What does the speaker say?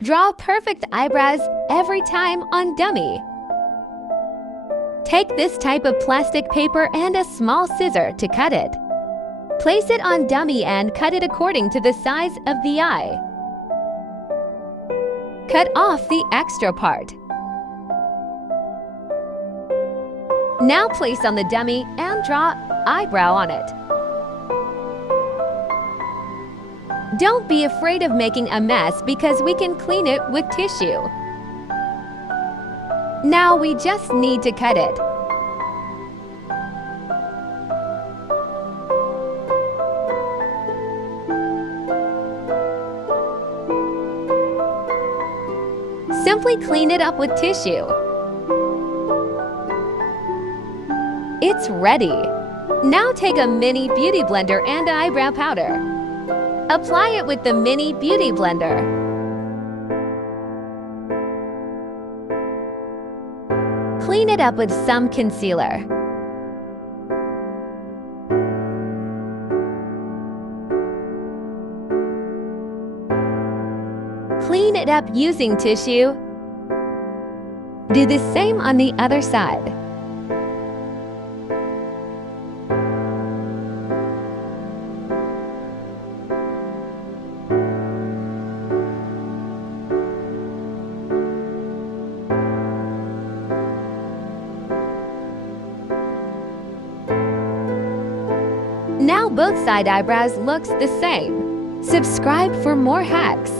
Draw perfect eyebrows every time on dummy. Take this type of plastic paper and a small scissor to cut it. Place it on dummy and cut it according to the size of the eye. Cut off the extra part. Now place on the dummy and draw eyebrow on it. Don't be afraid of making a mess because we can clean it with tissue. Now we just need to cut it. Simply clean it up with tissue. It's ready! Now take a mini beauty blender and eyebrow powder. Apply it with the mini beauty blender. Clean it up with some concealer. Clean it up using tissue. Do the same on the other side. Now both side eyebrows looks the same. Subscribe for more hacks.